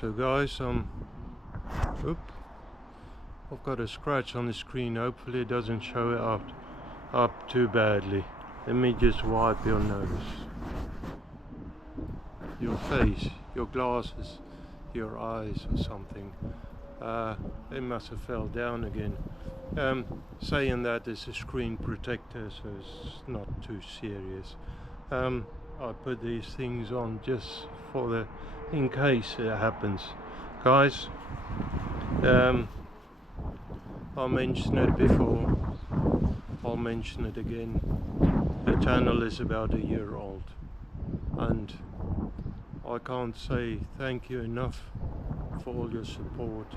So guys, I've got a scratch on the screen. Hopefully it doesn't show it up too badly. Let me just wipe your nose, your face, your glasses, your eyes or something. It must have fell down again. Saying that is a screen protector, so it's not too serious. I put these things on just for in case it happens. Guys, I mentioned it before, I'll mention it again. The channel is about a year old, and I can't say thank you enough for all your support,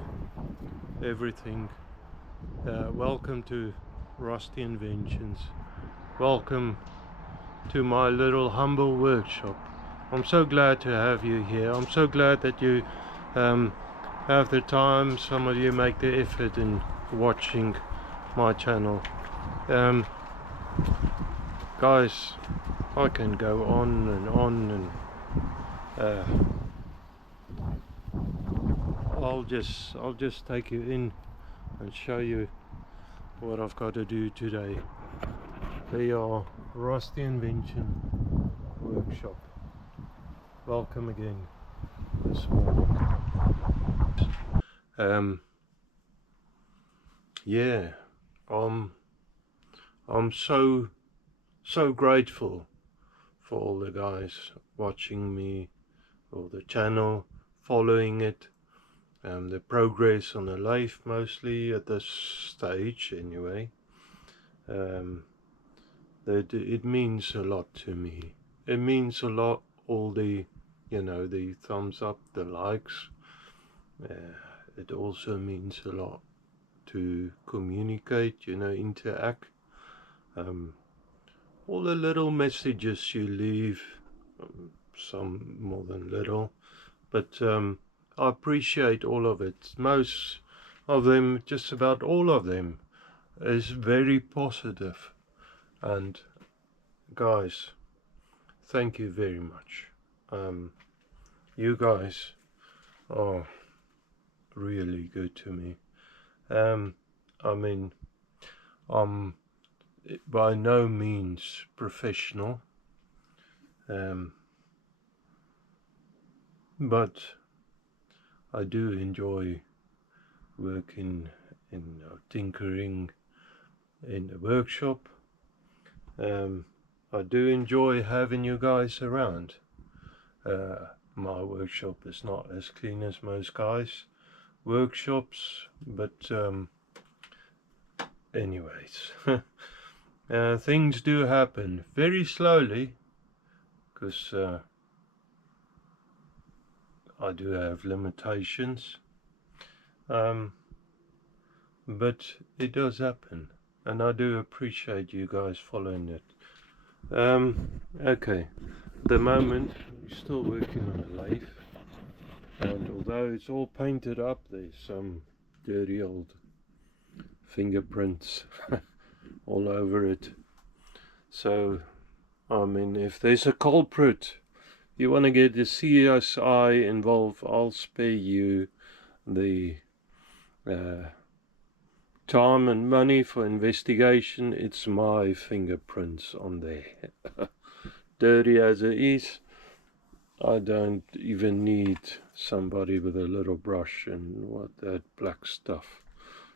everything. Welcome to Rusty Inventions. Welcome to my little humble workshop. I'm so glad to have you here. I'm so glad that you have the time. Some of you make the effort in watching my channel. Guys, I can go on and on, and I'll just take you in and show you what I've got to do today. They are Rusty Invention Workshop. Welcome again this morning. Yeah, I'm so grateful for all the guys watching me, or the channel, following it, the progress on the lathe, mostly at this stage anyway. It means a lot to me. It means a lot, all the, the thumbs up, the likes. It also means a lot to communicate, interact. All the little messages you leave, some more than little, but I appreciate all of it. Most of them, just about all of them, is very positive. And guys, thank you very much. You guys are really good to me. I mean, I'm by no means professional, but I do enjoy working in tinkering in the workshop. I do enjoy having you guys around. My workshop is not as clean as most guys' workshops, but anyways, things do happen very slowly, because I do have limitations, but it does happen, and I do appreciate you guys following it. Okay, at the moment we're still working on a lathe, and although it's all painted up, there's some dirty old fingerprints all over it. So I mean, if there's a culprit, you want to get the CSI involved, I'll spare you the time and money for investigation. It's my fingerprints on there. Dirty as it is, I don't even need somebody with a little brush and that black stuff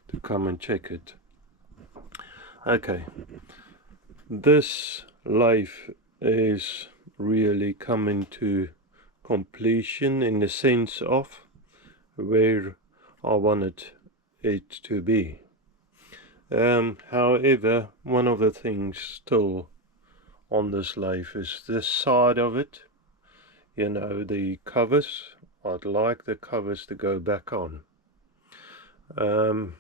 to come and check it. Okay, this life is really coming to completion in the sense of where I wanted it to be. However, one of the things still on this life is this side of it. The covers. I'd like the covers to go back on. In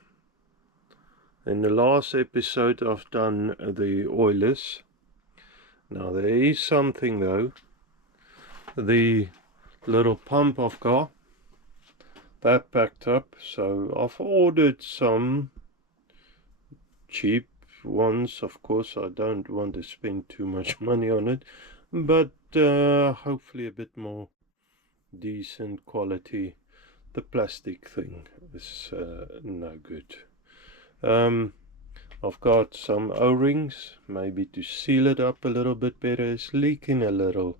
the last episode I've done the oilers. Now there is something though. The little pump I've got, that packed up, so I've ordered some cheap ones. Of course, I don't want to spend too much money on it, but hopefully a bit more decent quality. the plastic thing is no good. I've got some O-rings, maybe to seal it up a little bit better. It's leaking a little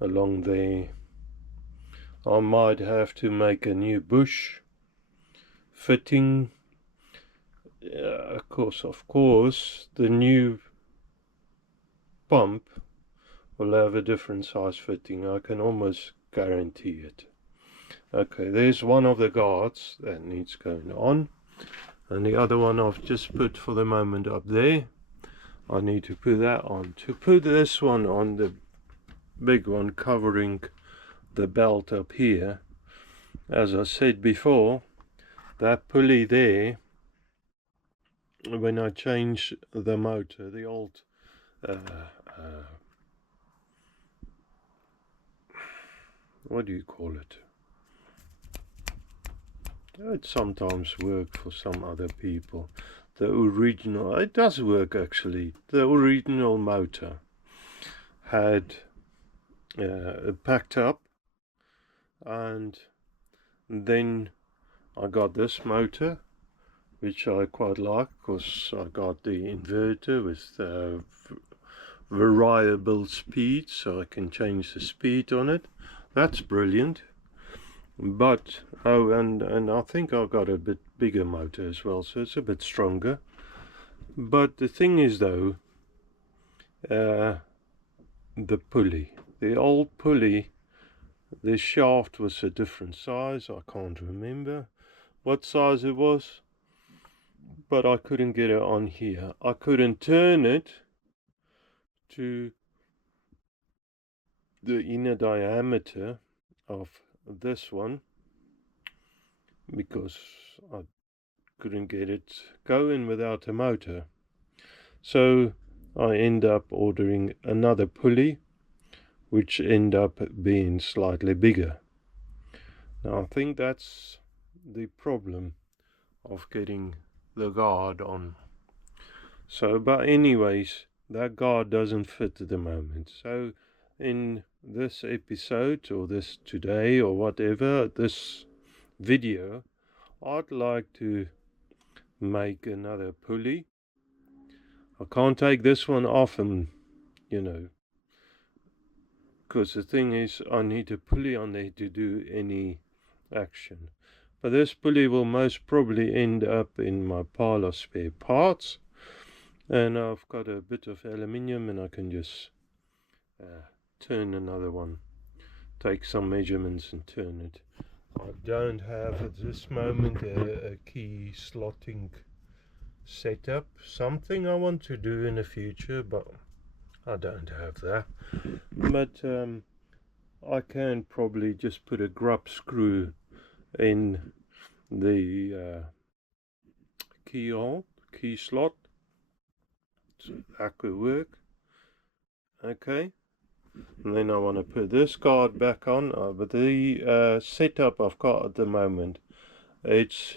along there. I might have to make a new bush fitting. Of course, the new pump will have a different size fitting. I can almost guarantee it. Okay, there's one of the guards that needs going on, and the other one I've just put for the moment up there. I need to put that on. To put this one on, the big one covering the belt up here, as I said before, that pulley there, when I change the motor, the old what do you call it? It sometimes works for some other people. The original, it does work actually. The original motor had packed up, and then I got this motor, which I quite like, because I got the inverter with variable speed, so I can change the speed on it. That's brilliant. But and I think I've got a bit bigger motor as well, so it's a bit stronger. But the thing is though, the pulley, the old pulley, the shaft was a different size. I can't remember what size it was, but I couldn't get it on here. I couldn't turn it to the inner diameter of this one because I couldn't get it going without a motor. So I end up ordering another pulley, which end up being slightly bigger. Now I think that's the problem of getting the guard on. So, but anyways, that guard doesn't fit at the moment. So in this episode, or this today, or whatever, this video, I'd like to make another pulley. I can't take this one off, and because the thing is, I need a pulley on there to do any action. But this pulley will most probably end up in my pile of spare parts, and I've got a bit of aluminium, and I can just turn another one, take some measurements and turn it. I don't have at this moment a key slotting setup. Something I want to do in the future, but I don't have that. But I can probably just put a grub screw in the key slot, so that could work. Okay, and then I want to put this guard back on, but the setup I've got at the moment, it's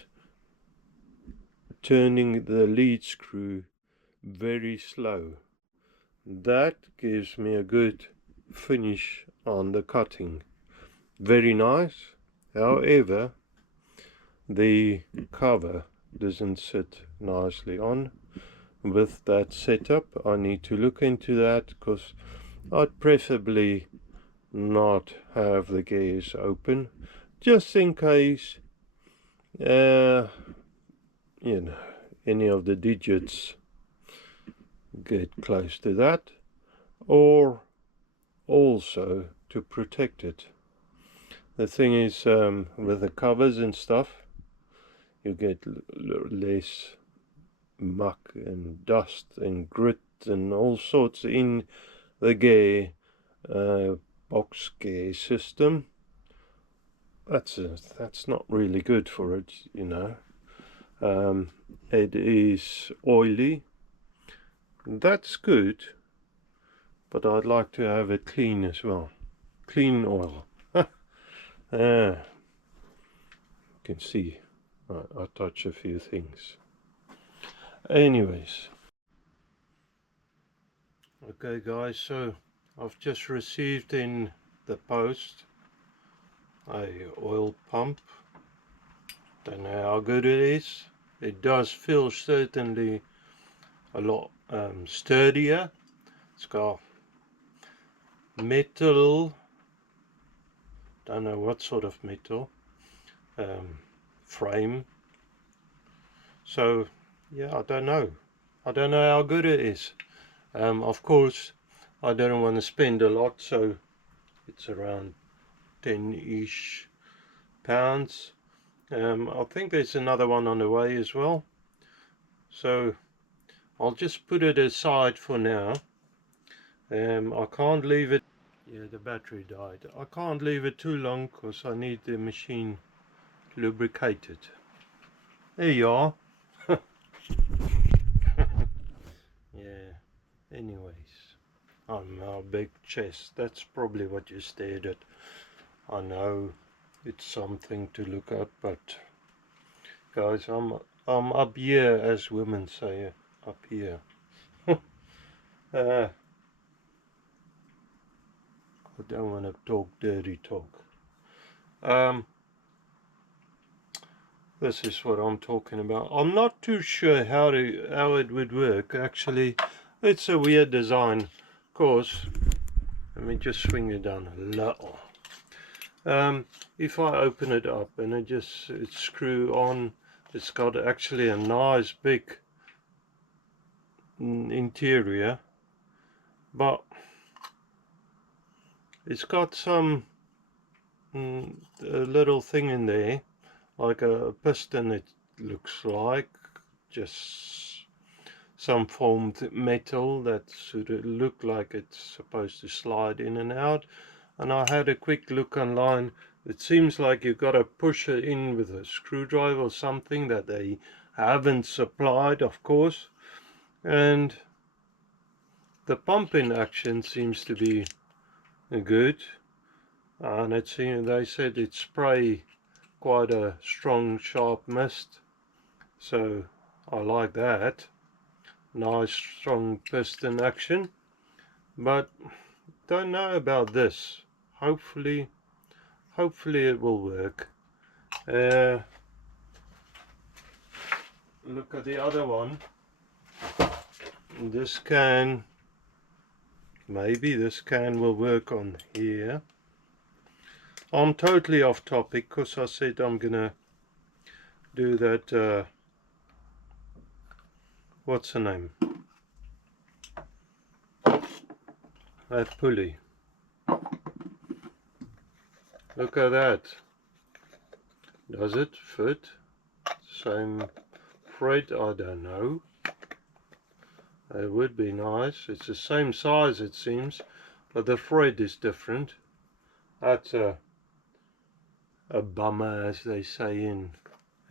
turning the lead screw very slow. That gives me a good finish on the cutting. Very nice. However, the cover doesn't sit nicely on with that setup. I need to look into that, because I'd preferably not have the gears open, just in case any of the digits get close to that, or also to protect it. The thing is, with the covers and stuff, you get less muck and dust and grit and all sorts in the gear box gear system. That's not really good for it, it is oily. That's good, but I'd like to have it clean as well. Clean oil. You can see I touch a few things. Anyways, okay guys, so I've just received in the post a oil pump Don't know how good it is. It does feel certainly a lot sturdier. It's got metal, don't know what sort of metal, frame. So yeah, I don't know how good it is. Of course I don't want to spend a lot, so it's around 10-ish pounds. I think there's another one on the way as well, so I'll just put it aside for now. I can't leave it. Yeah, the battery died. I can't leave it too long because I need the machine lubricated. There you are. Yeah, anyways, on our big chest. That's probably what you stared at. I know it's something to look at, but guys, I'm up here, as women say, up here. I don't want to talk dirty talk. This is what I'm talking about. I'm not too sure how it would work. Actually, it's a weird design. Of course, let me just swing it down a little. If I open it up and it's screw on, it's got actually a nice big interior, but it's got some a little thing in there, like a piston. It looks like just some formed metal that sort of look like it's supposed to slide in and out. And I had a quick look online. It seems like you've got to push it in with a screwdriver or something that they haven't supplied, of course. And the pumping action seems to be good. And they said it spray quite a strong, sharp mist. So I like that. Nice, strong piston action. But don't know about this. Hopefully it will work. Look at the other one. This can, maybe this can will work on here. I'm totally off topic because I said I'm gonna do that, what's the name? That pulley. Look at that. Does it fit? Same thread? I don't know. It would be nice. It's the same size, it seems, but the thread is different. That's a bummer, as they say in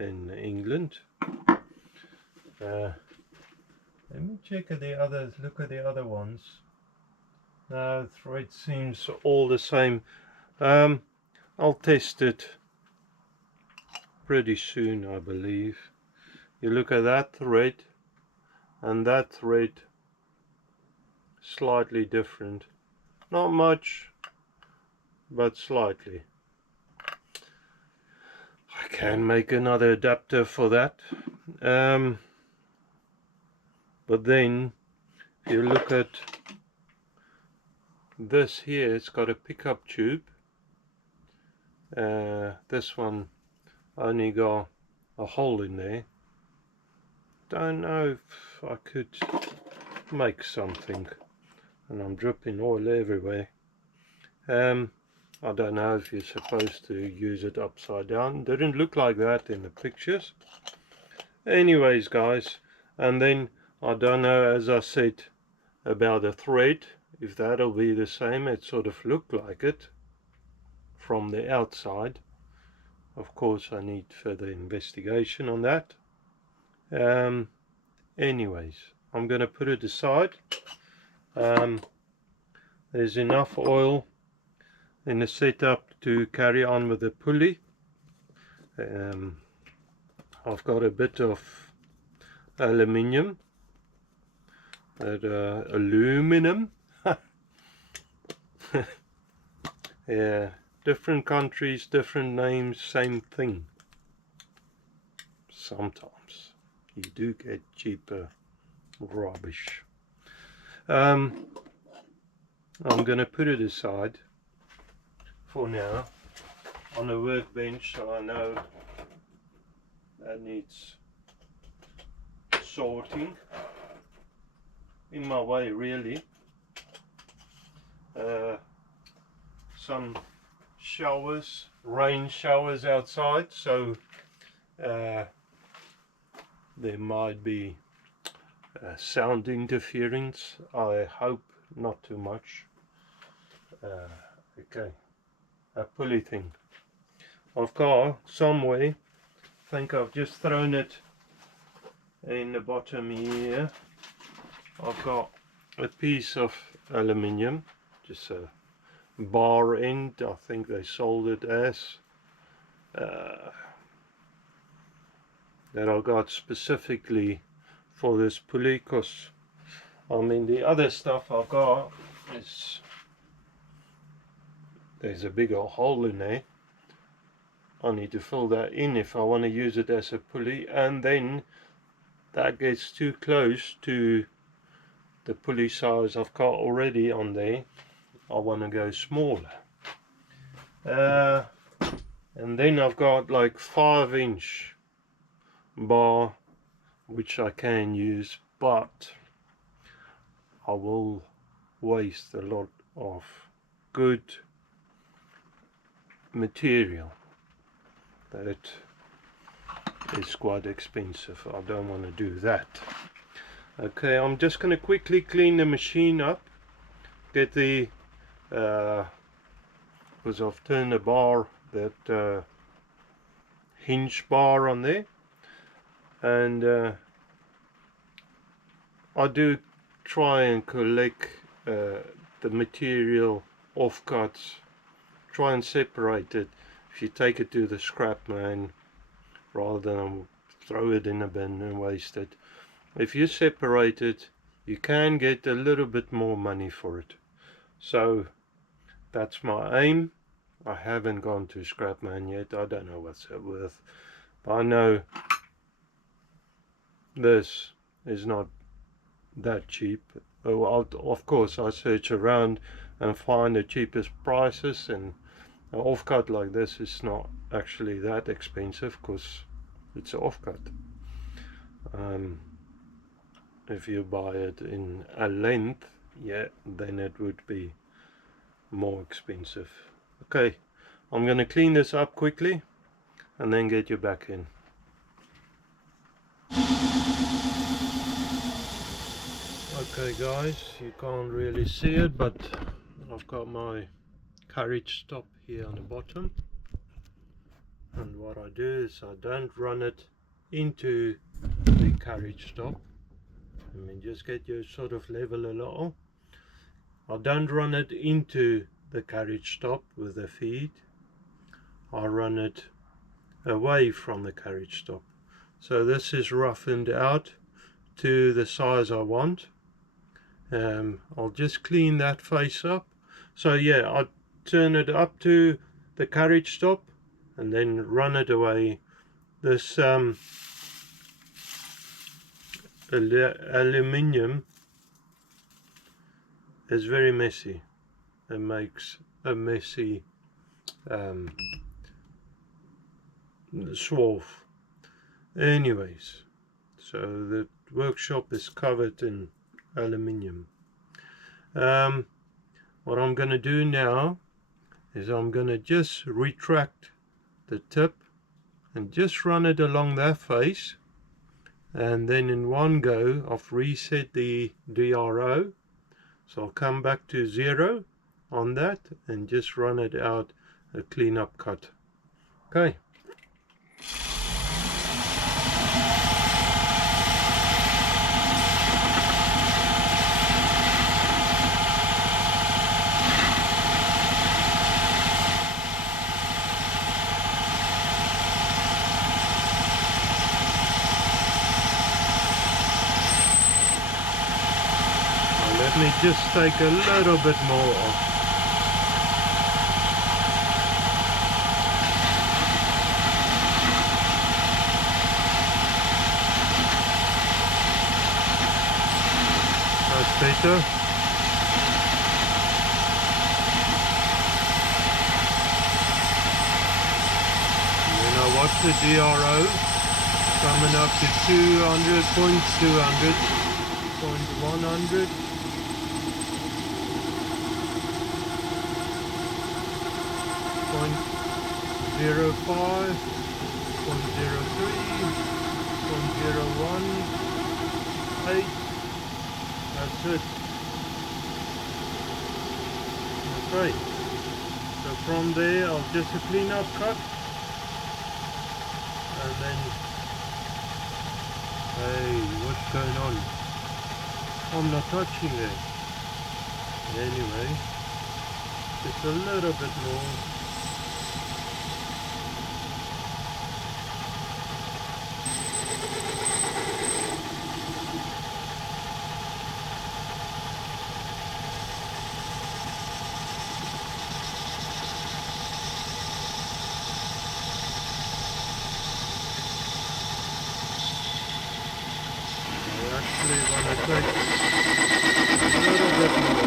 England. Let me check at the others. Look at the other ones. No, thread seems all the same. I'll test it pretty soon, I believe. You look at that thread and that thread, slightly different. Not much, but slightly. I can make another adapter for that. But then if you look at this here, it's got a pickup tube. This one only got a hole in there. Don't know if I could make something, and I'm dripping oil everywhere. I don't know if you're supposed to use it upside down. Didn't look like that in the pictures. Anyways, guys, and then I don't know, as I said, about the thread, if that'll be the same. It sort of looked like it from the outside. Of course, I need further investigation on that. Anyways, I'm going to put it aside. There's enough oil in the setup to carry on with the pulley. I've got a bit of aluminum, yeah, different countries, different names, same thing. sometimes you do get cheaper rubbish. I'm going to put it aside for now on a workbench, so I know that needs sorting. In my way, really. Some showers, rain showers outside, so there might be sound interference. I hope not too much. Okay, a pulley thing. I've got somewhere, I think I've just thrown it in the bottom here. I've got a piece of aluminium, just a bar end, I think they sold it as, that I got specifically for this pulley, because I mean the other stuff I've got is, there's a big old hole in there. I need to fill that in if I want to use it as a pulley, and then that gets too close to the pulley size I've got already on there. I want to go smaller. And then I've got like 5-inch bar which I can use, but I will waste a lot of good material that is quite expensive. I don't want to do that. Okay, I'm just going to quickly clean the machine up, get the because I've turned the bar, that hinge bar on there, and I do try and collect the material offcuts, try and separate it if you take it to the scrap man, rather than throw it in a bin and waste it. If you separate it, you can get a little bit more money for it. So that's my aim. I haven't gone to scrap man yet. I don't know what's it worth, but I know this is not that cheap. Oh, of course I search around and find the cheapest prices, and an offcut like this is not actually that expensive because it's an offcut. If you buy it in a length, yeah, then it would be more expensive. Okay, I'm going to clean this up quickly and then get you back in. Okay guys, you can't really see it, but I've got my carriage stop here on the bottom, and what I do is I don't run it into the carriage stop. I mean, just get you sort of level a little. I don't run it into the carriage stop with the feed. I run it away from the carriage stop. So this is roughened out to the size I want. I'll just clean that face up. So yeah, I turn it up to the carriage stop and then run it away. This aluminium is very messy. It makes a messy swarf. Anyways, so the workshop is covered in aluminium. What I'm going to do now is I'm going to just retract the tip and just run it along that face, and then in one go I've reset the DRO, so I'll come back to 0 on that and just run it out a clean up cut. Okay. Let me just take a little bit more off. motor. And then I watch the DRO coming up to 200.200, 0.100. 0.05, 0.03, 0.018. That's it. Okay. So from there I'll just a clean up cut. And then, hey, what's going on? I'm not touching it. Anyway, just a little bit more. Actually want to take a little bit more.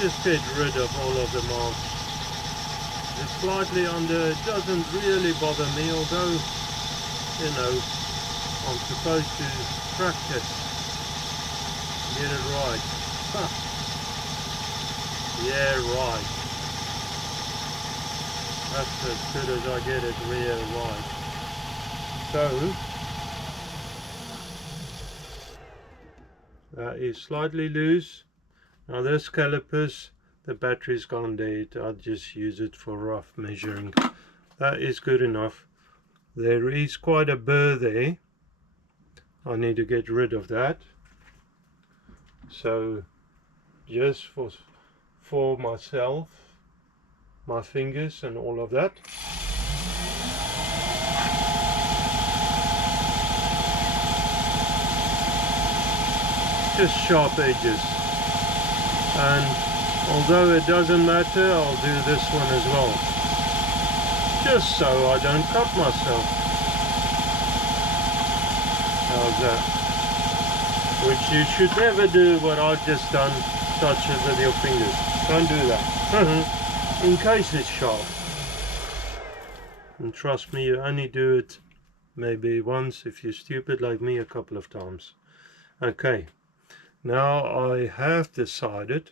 Just get rid of all of the marks. It's slightly under, it doesn't really bother me, although, you know, I'm supposed to practice, get it right. Huh. Yeah, right. That's as good as I get it real right. So, that is slightly loose. Now this calipers, the battery's gone dead. I'll just use it for rough measuring. That is good enough. There is quite a burr there. I need to get rid of that. So, just for myself, my fingers and all of that. Just sharp edges. And although it doesn't matter, I'll do this one as well. Just so I don't cut myself. How's that? Which you should never do what I've just done. Touch it with your fingers. Don't do that. In case it's sharp. And trust me, you only do it maybe once, if you're stupid like me, a couple of times. Okay, now I have decided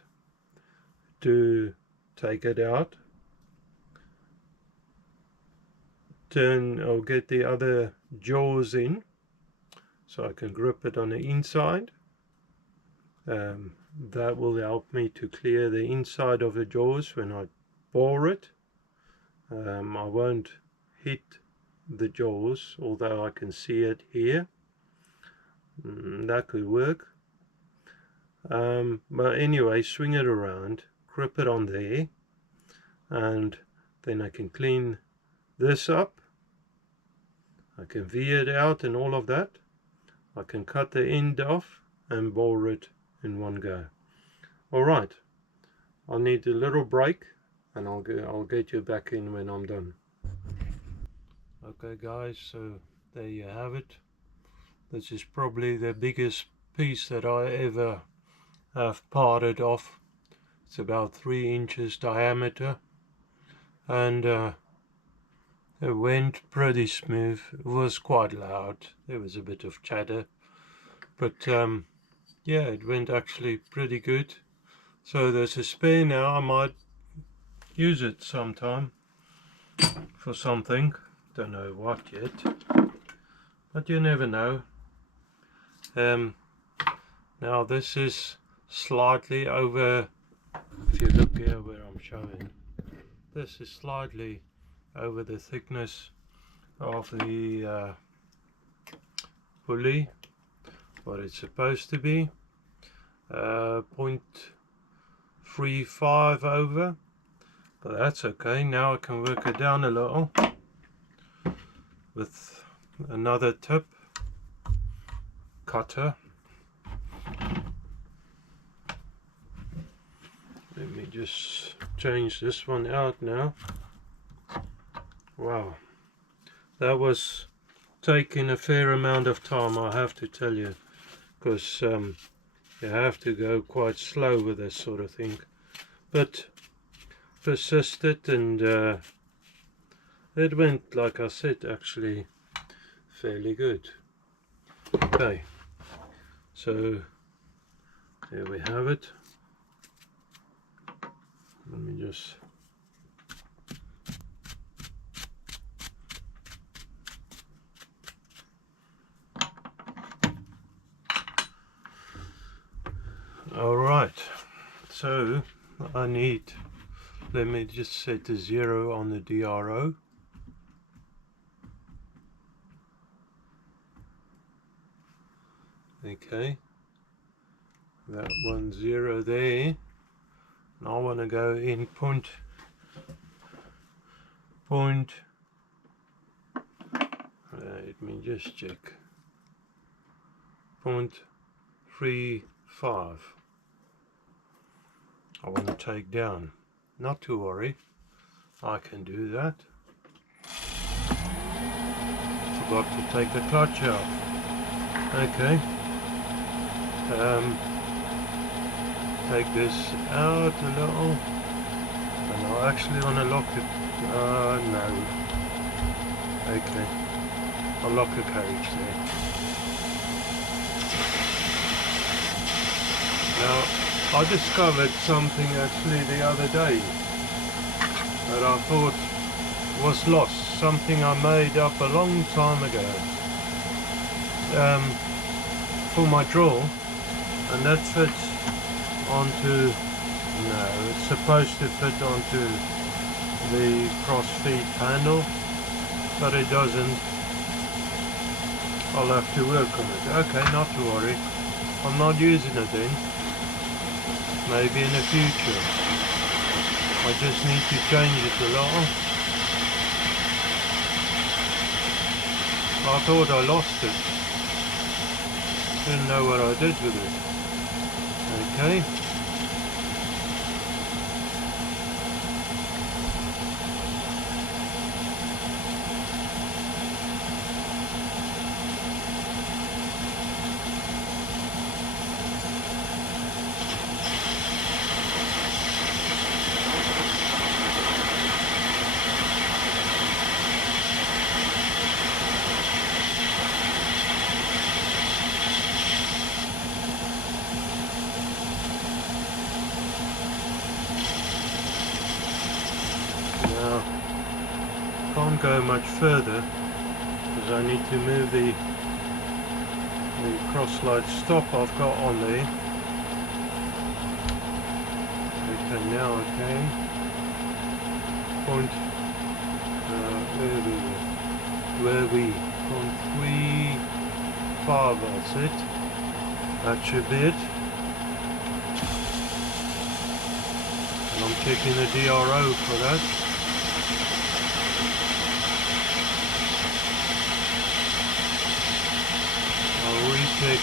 to take it out. I'll get the other jaws in so I can grip it on the inside. That will help me to clear the inside of the jaws when I bore it. I won't hit the jaws, although I can see it here. That could work. But anyway, swing it around, grip it on there, and then I can clean this up. I can V it out and all of that. I can cut the end off and bore it in one go. Alright, I'll need a little break and I'll get you back in when I'm done. Okay guys, so there you have it. This is probably the biggest piece that I ever have parted off. It's about 3 inches diameter, and it went pretty smooth. It was quite loud, there was a bit of chatter, but yeah, it went actually pretty good. So there's a spare now. I might use it sometime for something, don't know what yet, but you never know. Now this is slightly over, if you look here where I'm showing, this is slightly over the thickness of the pulley, what it's supposed to be, 0.35 over, but that's okay. Now I can work it down a little with another tip cutter. Let me just change this one out now. Wow, that was taking a fair amount of time, I have to tell you, because you have to go quite slow with this sort of thing, but persisted, and it went, like I said, actually fairly good. Okay, so here we have it. Let me just alright, so I need, let me just set the 0 on the DRO. Okay, that 1 0 there. And I want to go in point, let me just check, 0.35. I want to take down. Not to worry, I can do that. Forgot to take the clutch out. Okay. Take this out a little, and I actually want to lock it. No. Okay. I'll lock a carriage there. Now, I discovered something actually the other day that I thought was lost. Something I made up a long time ago for my drill, and that fits onto, no, it's supposed to fit onto the cross feed handle, but it doesn't. I'll have to work on it. Okay, not to worry, I'm not using it then, maybe in the future. I just need to change it a little. I thought I lost it, didn't know what I did with it. Okay. Can't go much further because I need to move the cross-light stop I've got on there. Okay, now I can point where we 0.35, that's it. That should be it. And I'm checking the DRO for that. I'll recheck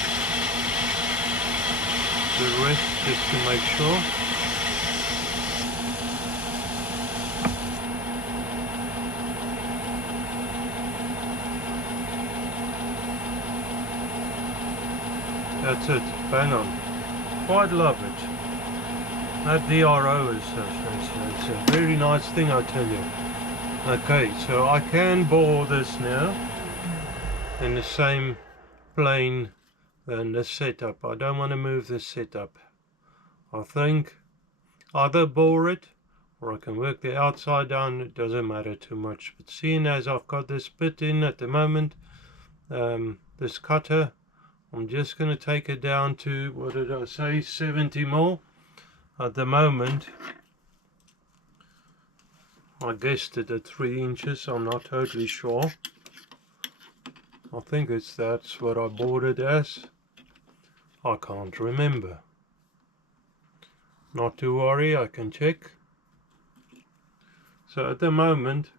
the rest just to make sure. That's it, bang on. Quite love it. That DRO is it's a very nice thing, I tell you. Okay, so I can bore this now in the same plane than the setup. I don't want to move the setup. I think either bore it or I can work the outside down, it doesn't matter too much. But seeing as I've got this bit in at the moment, this cutter, I'm just going to take it down to, what did I say, 70 mil at the moment. I guessed it at 3 inches, I'm not totally sure. I think that's what I bought it as. I can't remember. Not to worry, I can check. So at the moment,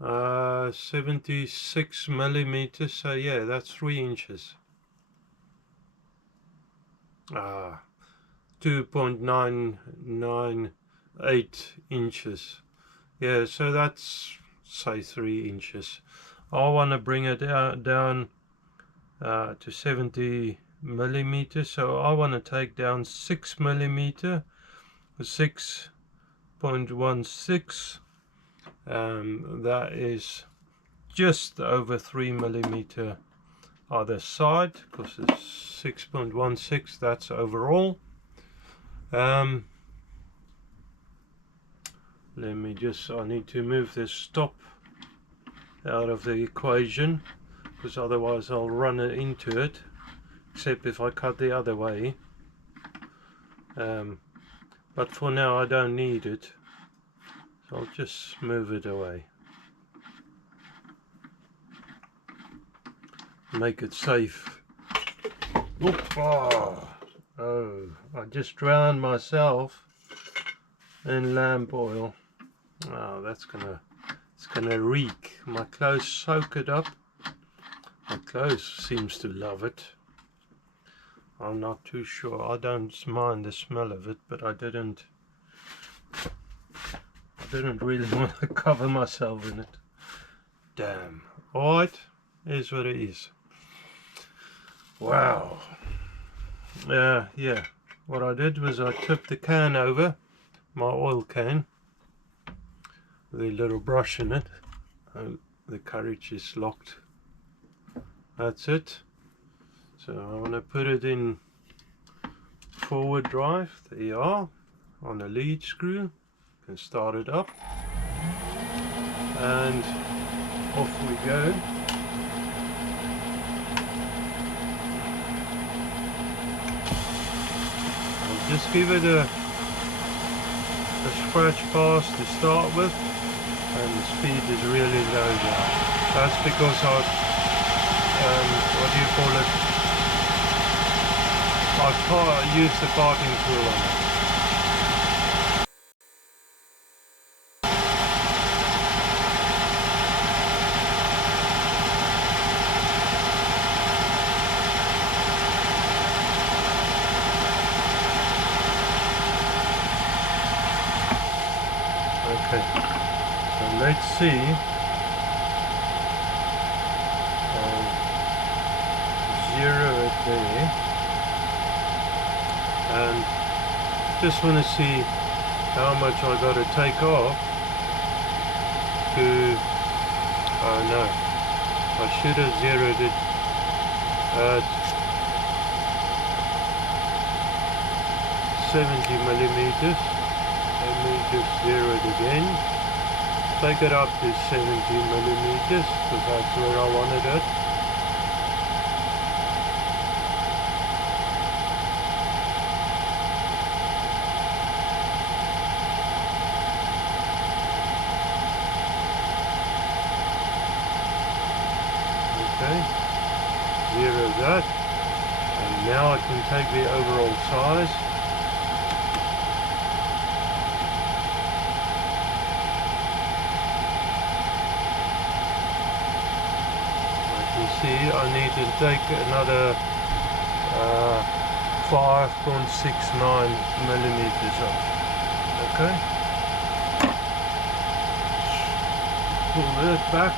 76 millimeters, so yeah, that's 3 inches. 2.998 inches Yeah, so that's say 3 inches. I want to bring it down to 70 millimeters, so I want to take down 6 millimeter, 6.16. That is just over 3 millimeter either side, because it's 6.16. That's overall. Let me just, I need to move this stop out of the equation, because otherwise I'll run it into it, except if I cut the other way. But for now I don't need it, so I'll just move it away. Make it safe. Oh, I just drowned myself in lamp oil. Oh, it's gonna reek. My clothes soak it up. My clothes seems to love it. I'm not too sure. I don't mind the smell of it, but I didn't really want to cover myself in it. Damn. Alright, is what it is. Wow. Yeah. What I did was I tipped the can over, my oil can, with a little brush in it. Oh, the carriage is locked. That's it. So I want to put it in forward drive. There you are, on the lead screw. You can start it up, and off we go. I'll just give it a scratch pass to start with, and the speed is really low now. That's because I've I've used the parting tool on it. Okay, so let's see. I'll zero it there, and just want to see how much I got to take off to, oh no, I should have zeroed it at 70 millimeters. Let me just zero it again. Take it up to 70 millimeters, because that's where I wanted it. Okay, zero that, and now I can take the overall size. See, I need to take another 5.69 millimeters off. Okay, pull that back,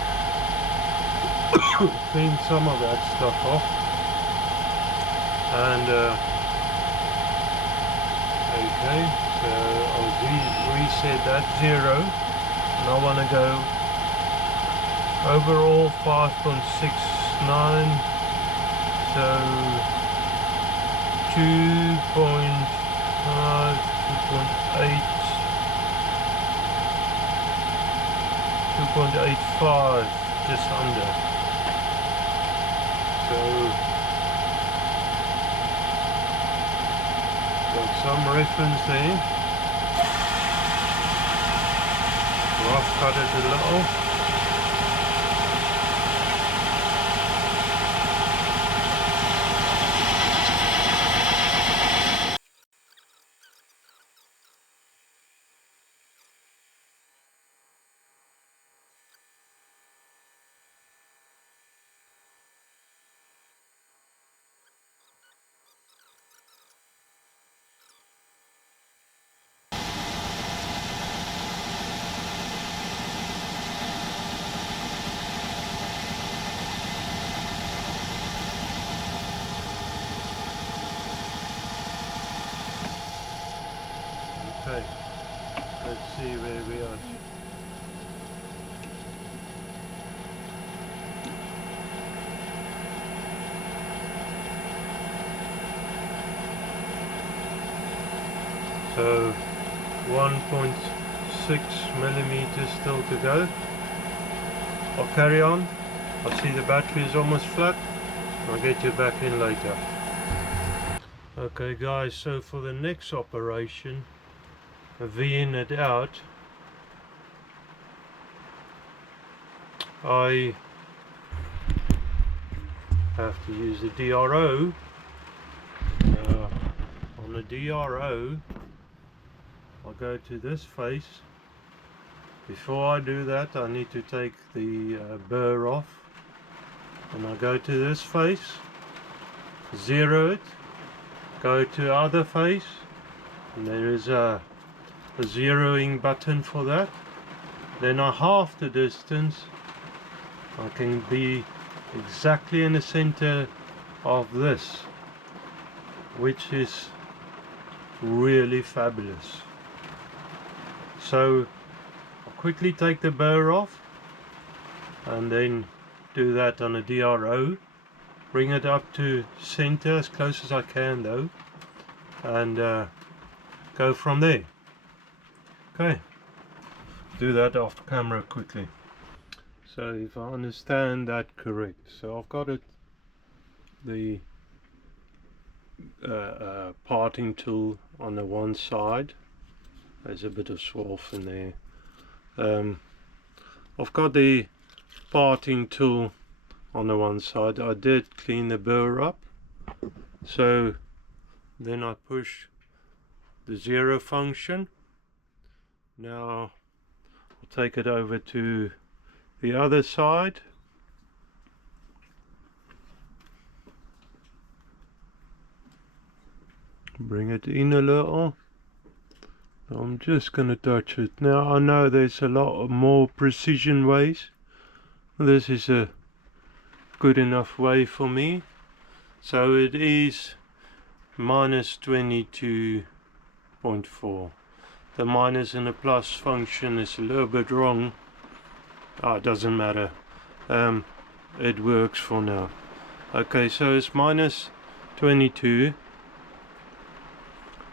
clean some of that stuff off, and okay, so I'll reset that 0, and I want to go overall 5.69, so 2.5, 2.8, 2.85, just under. So got some reference there. Rough cut it a little. Okay, let's see where we are. So 1.6 millimeters still to go. I'll carry on. I see the battery is almost flat. I'll get you back in later. Okay guys, so for the next operation, V-in it out, I have to use the DRO. On the DRO, I'll go to this face. Before I do that, I need to take the burr off, and I go to this face, zero it, go to other face, and there is a zeroing button for that. Then I half the distance. I can be exactly in the center of this, which is really fabulous. So I'll quickly take the burr off and then do that on a DRO, bring it up to center as close as I can though, and go from there. Okay, do that off camera quickly. So if I understand that correct, so I've got it, the parting tool on the one side. There's a bit of swarf in there. I've got the parting tool on the one side. I did clean the burr up, so then I push the zero function. Now I'll take it over to the other side. Bring it in a little. I'm just going to touch it. Now I know there's a lot of more precision ways. This is a good enough way for me. So it is minus 22.4. The minus and the plus function is a little bit wrong. It doesn't matter. It works for now. Okay, so it's minus 22.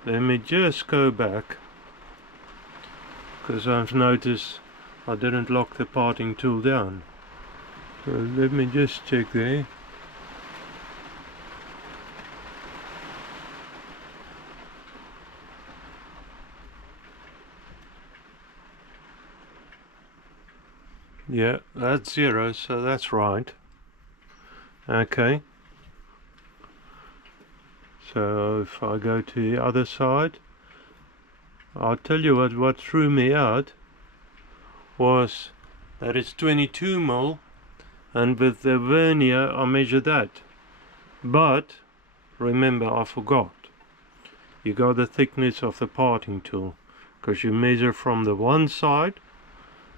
Let me just go back, because I've noticed I didn't lock the parting tool down. So let me just check there. Yeah, that's zero, so that's right. Okay. So if I go to the other side, I'll tell you what threw me out was that it's 22 mil, and with the vernier I measured that. But remember, I forgot. You got the thickness of the parting tool, because you measure from the one side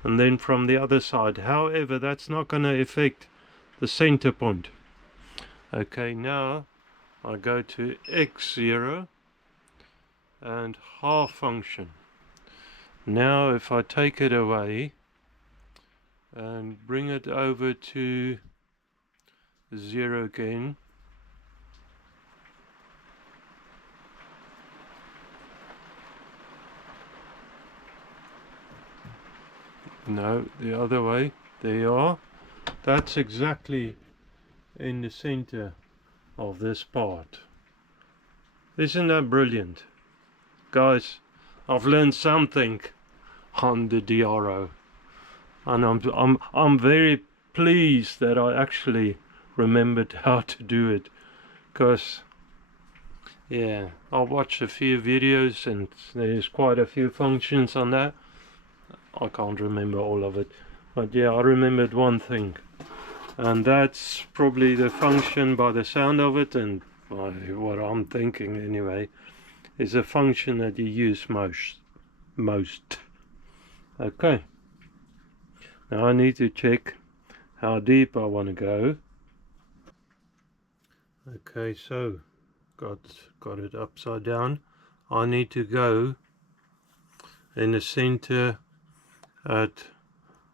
and then from the other side. However, that's not going to affect the center point. Okay, now I go to X0 and half function. Now if I take it away and bring it over to 0 again, no, the other way, there you are. That's exactly in the center of this part. Isn't that brilliant? Guys, I've learned something on the DRO, and I'm very pleased that I actually remembered how to do it, because yeah, I watched a few videos and there's quite a few functions on that. I can't remember all of it, but yeah, I remembered one thing, and that's probably the function by the sound of it, and by what I'm thinking anyway, is a function that you use most. Okay, now I need to check how deep I want to go. Okay, so got it upside down. I need to go in the center at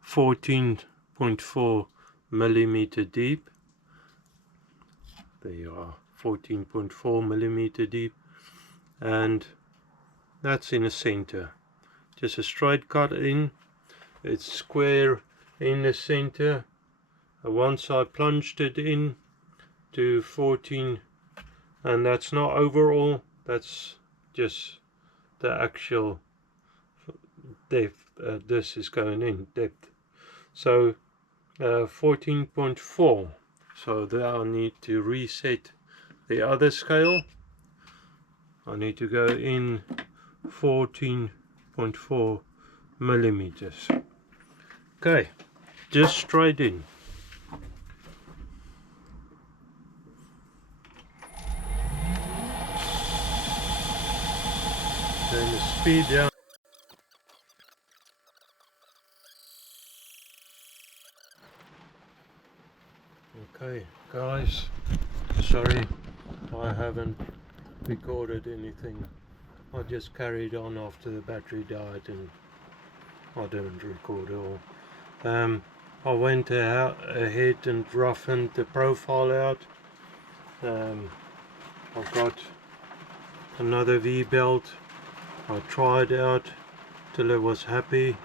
14.4 millimeter deep. There you are, 14.4 millimeter deep, and that's in the center. Just a straight cut in. It's square in the center. Once I plunged it in to 14, and that's not overall, that's just the actual depth. This is going in depth, so 14.4. so there I need to reset the other scale. I need to go in 14.4 millimeters. Okay, just straight in. Turn the speed down. Okay guys, sorry I haven't recorded anything. I just carried on after the battery died and I didn't record it all. I went ahead and roughened the profile out. I've got another V-belt. I tried out till I was happy.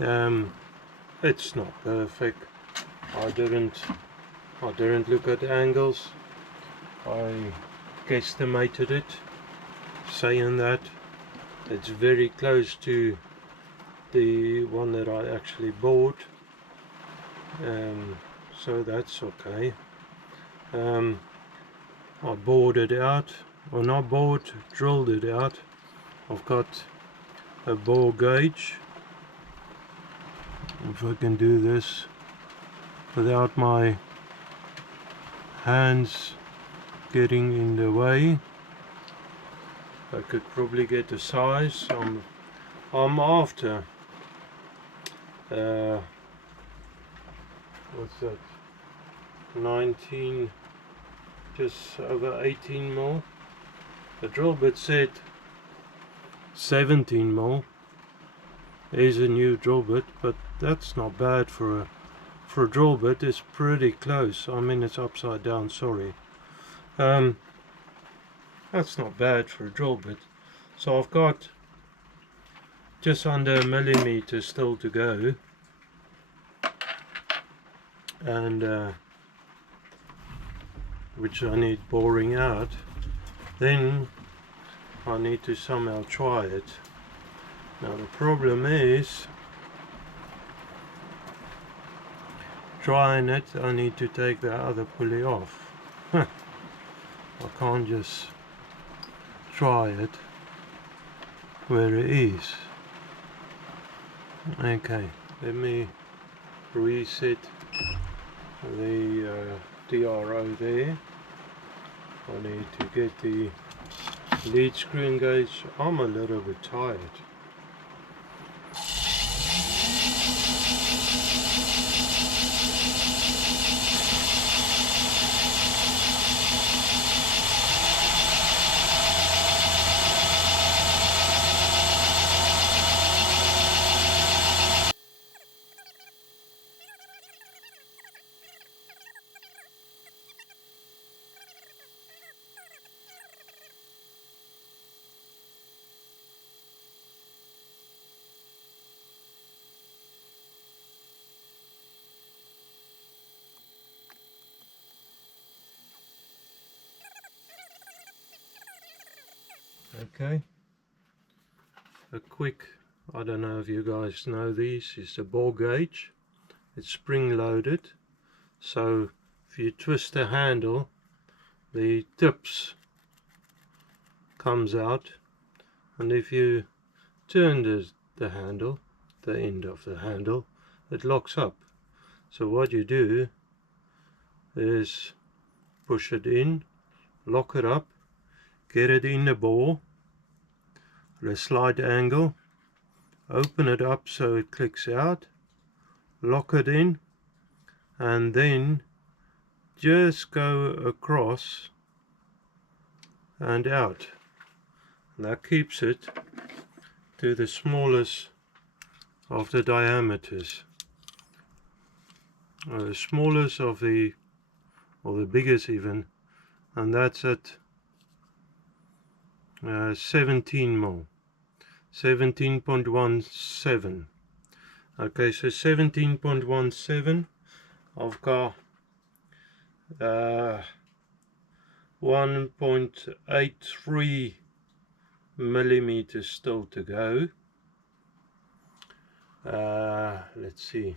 It's not perfect. I didn't look at angles. I guesstimated it, saying that it's very close to the one that I actually bought, so that's okay. I bored it out, or not bored, drilled it out. I've got a bore gauge. If I can do this without my hands getting in the way, I could probably get the size I'm after. What's that? 19, just over 18 mil. The drill bit said 17 mil. Is a new drill bit, but that's not bad for a drill bit. It's pretty close. I mean, it's upside down, sorry. That's not bad for a drill bit. So I've got just under a millimeter still to go, and which I need boring out. Then I need to somehow try it. Now the problem is, trying it, I need to take the other pulley off. I can't just try it where it is. Okay, let me reset the DRO there. I need to get the lead screw engaged. I'm a little bit tired. Okay, a quick, I don't know if you guys know these, is a bore gauge. It's spring loaded, so if you twist the handle, the tips comes out, and if you turn the handle, the end of the handle, it locks up. So what you do is push it in, lock it up, get it in the bore at a slight angle, open it up so it clicks out, lock it in, and then just go across and out. And that keeps it to the smallest of the diameters, the smallest of the, or the biggest even, and that's at 17 mil, 17.17. Okay, so 17.17. I've got 1.83 millimeters still to go. Let's see.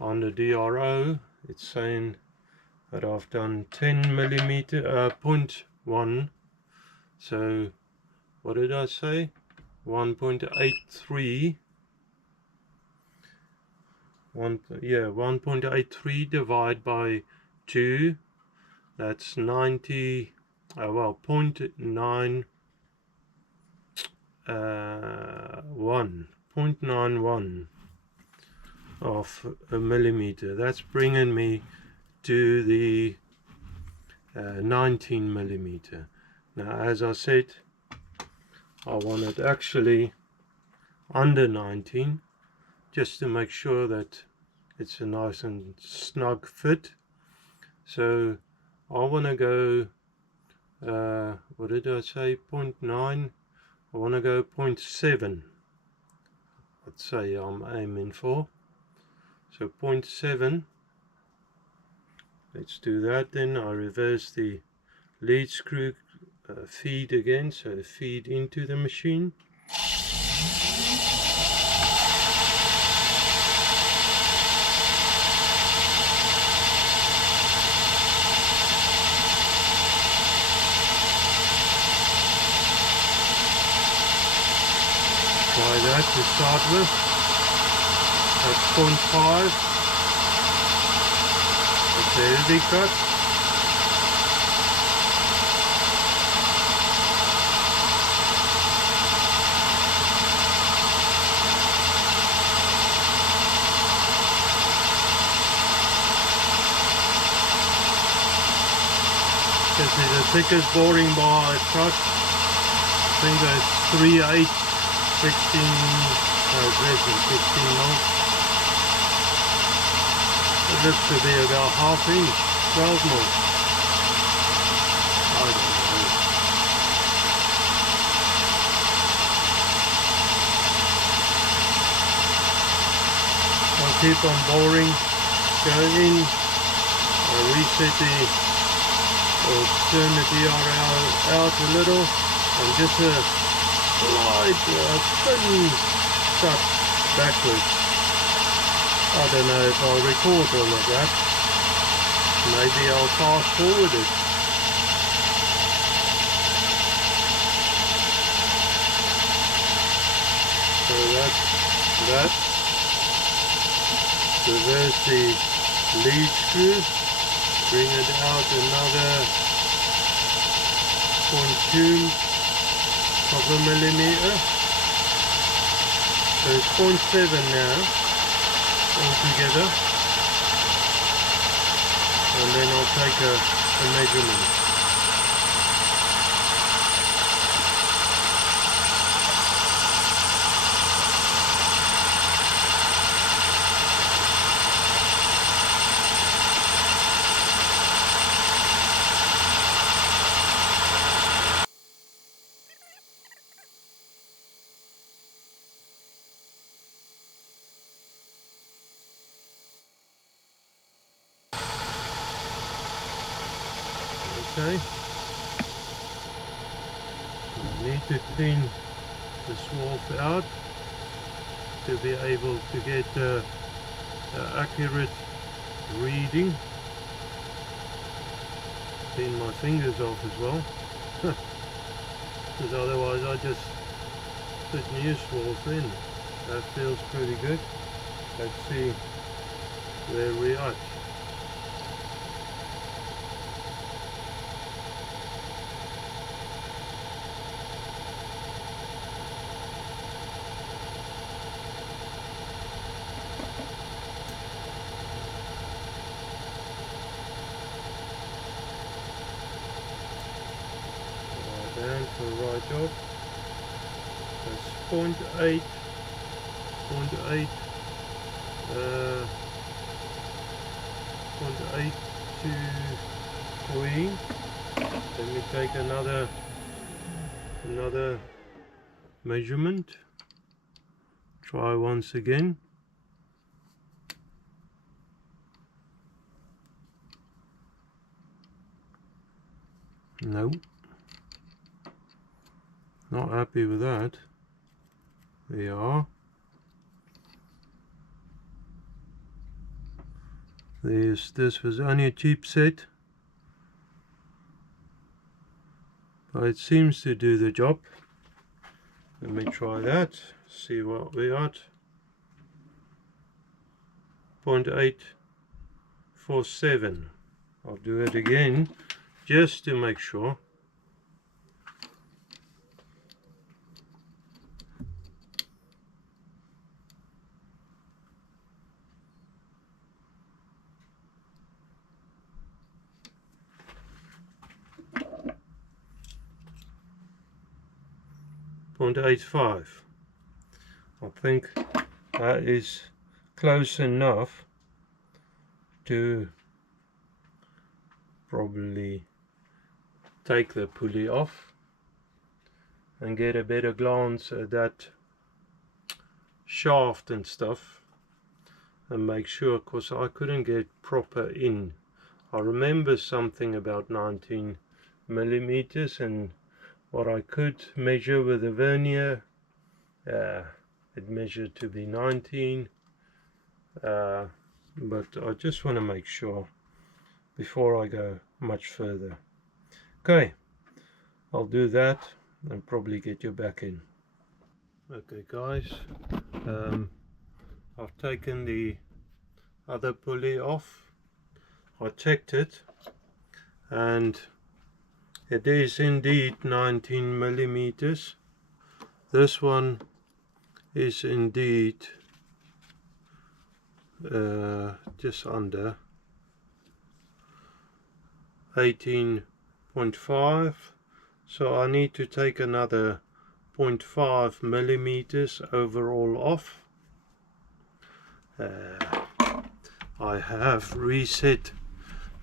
On the DRO, it's saying that I've done 10 millimeter, 0.1. So what did I say? 1.83. 1.83 divided by 2. That's 90. Well, 0.91. 0.91 of a millimeter. That's bringing me to the 19 millimeter. Now, as I said, I want it actually under 19, just to make sure that it's a nice and snug fit. So I want to go, what did I say, 0.9? I want to go 0.7. Let's say I'm aiming for. So 0.7. Let's do that then. I reverse the lead screw feed again, so feed into the machine. Try that to start with. That's 0.5. That's a heavy cut. This is the thickest boring bar I've cut. I think that's 3/8, 16, no, less than 16 mil. It looks to be about ½ inch, 12 mil. I don't know. I'll keep on boring, go in, I'll reset the, or turn the DRL out a little, and just a slight thin cut backwards. I don't know if I'll record all of that. Maybe I'll fast forward it. So that's that. Reverse the lead screw. Bring it out another 0.2 of a millimeter. So it's 0.7 now altogether. And then I'll take a measurement. Okay. Need to clean the swath out to be able to get accurate reading. Clean my fingers off as well, because otherwise I just put new swath in. That feels pretty good. Let's see where we are. Down for right job. 0.8 to 3. Let me take another measurement. Try once again. No, not happy with that. There you are. This was only a cheap set, but it seems to do the job. Let me try that, see what we got. 0.847. I'll do it again just to make sure. .85. I think that is close enough to probably take the pulley off and get a better glance at that shaft and stuff, and make sure, because I couldn't get proper in. I remember something about 19 millimeters, and what I could measure with a vernier, it measured to be 19, but I just want to make sure before I go much further. Okay, I'll do that and probably get you back in. Okay guys, I've taken the other pulley off. I checked it and it is indeed 19 millimeters. This one is indeed just under 18.5, so I need to take another 0.5 millimeters overall off. I have reset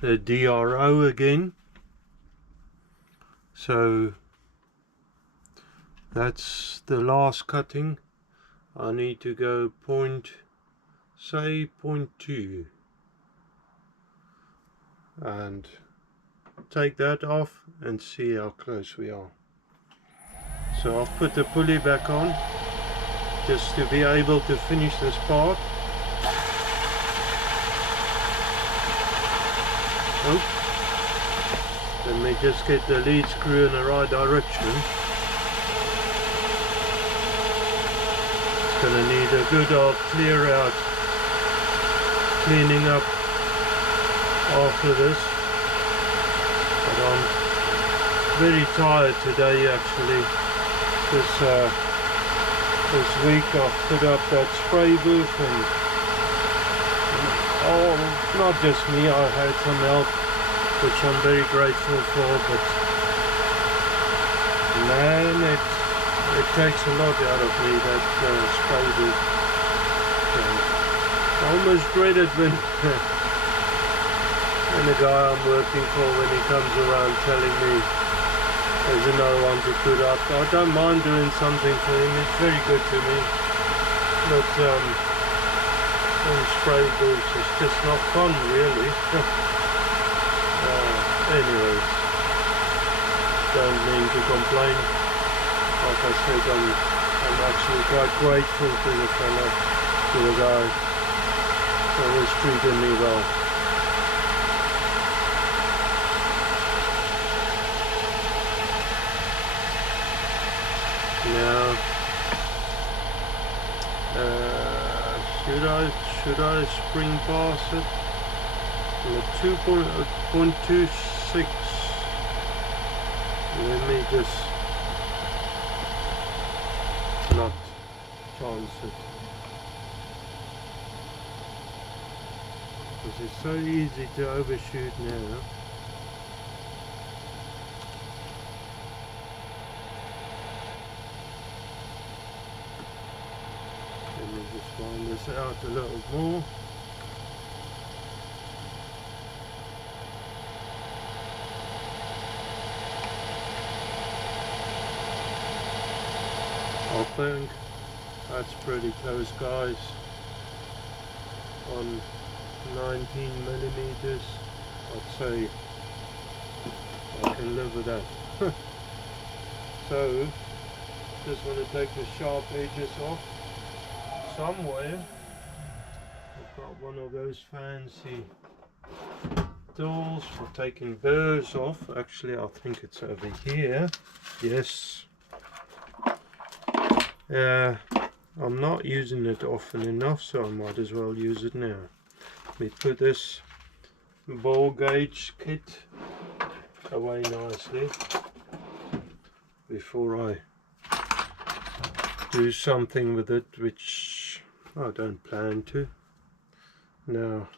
the DRO again, so that's the last cutting. I need to go say 0.2 and take that off and see how close we are. So I've put the pulley back on just to be able to finish this part. Oh, let me just get the lead screw in the right direction. It's gonna need a good old clear out, cleaning up after this. But I'm very tired today actually. This week I've put up that spray booth, and oh, not just me, I had some help, which I'm very grateful for, but man, it takes a lot out of me, that spray booth. I almost dread it when the guy I'm working for, when he comes around telling me there's another one to put up. I don't mind doing something for him, it's very good to me, but spray booths is just not fun really. Anyways, don't mean to complain. Like I said, I'm actually quite grateful to the fella, to the guy, always treated me well. Now, should I spring past it? 2.26. Let me just not chance it, because it's so easy to overshoot now. Find this out a little more. I think that's pretty close, guys. On 19 millimeters, I'd say I can live with that. So, just want to take the sharp edges off somewhere. I've got one of those fancy tools for taking burrs off. Actually, I think it's over here. Yes. I'm not using it often enough, so I might as well use it now. Let me put this ball gauge kit away nicely before I do something with it, which I don't plan to. Now,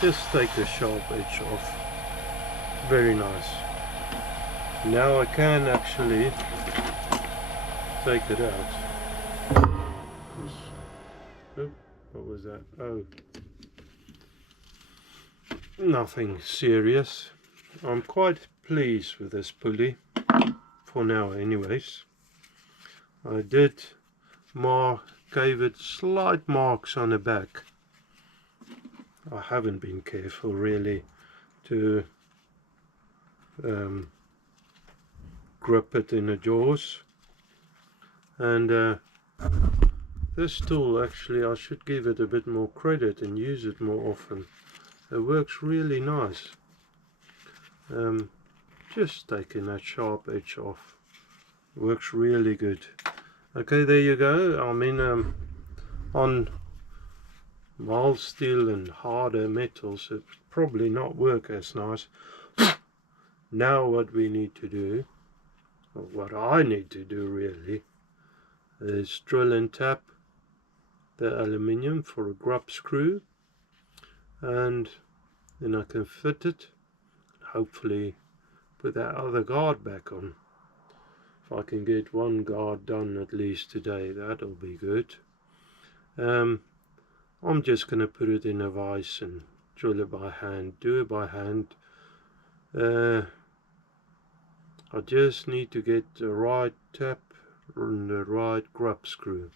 just take the sharp edge off. Very nice. Now I can actually take it out. Oh, what was that? Oh, nothing serious. I'm quite pleased with this pulley, for now anyways. I did gave it slight marks on the back. I haven't been careful really to grip it in the jaws, and this tool, actually I should give it a bit more credit and use it more often. It works really nice. Just taking that sharp edge off works really good. Okay, there you go. I mean, on mild steel and harder metals it probably not work as nice. Now what we need to do, or what I need to do really, is drill and tap the aluminium for a grub screw, and then I can fit it, hopefully put that other guard back on. If I can get one guard done at least today, that'll be good. I'm just going to put it in a vise and drill it by hand, do it by hand. I just need to get the right tap and the right grub screw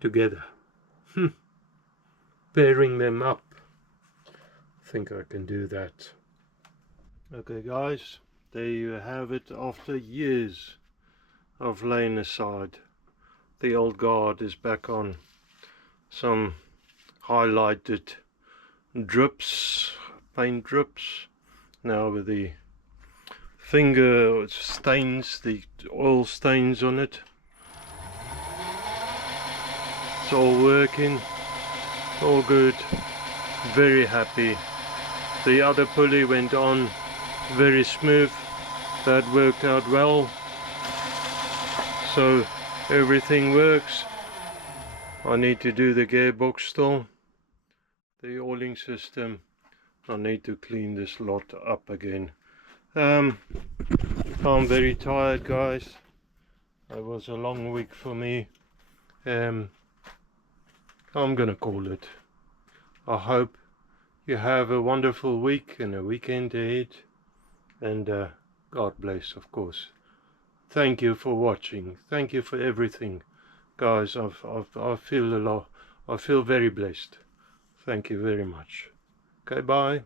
together. Pairing them up. I think I can do that. Okay guys, there you have it. After years of laying aside, the old guard is back on. Some highlighted drips, paint drips, now with the finger stains, the oil stains on it. It's all working, all good, very happy. The other pulley went on very smooth, that worked out well, so everything works. I need to do the gearbox still, the oiling system. I need to clean this lot up again. I'm very tired guys. It was a long week for me. I'm gonna call it. I hope you have a wonderful week and a weekend ahead, and God bless, of course. Thank you for watching. Thank you for everything, guys. I feel very blessed. Thank you very much. Okay, bye.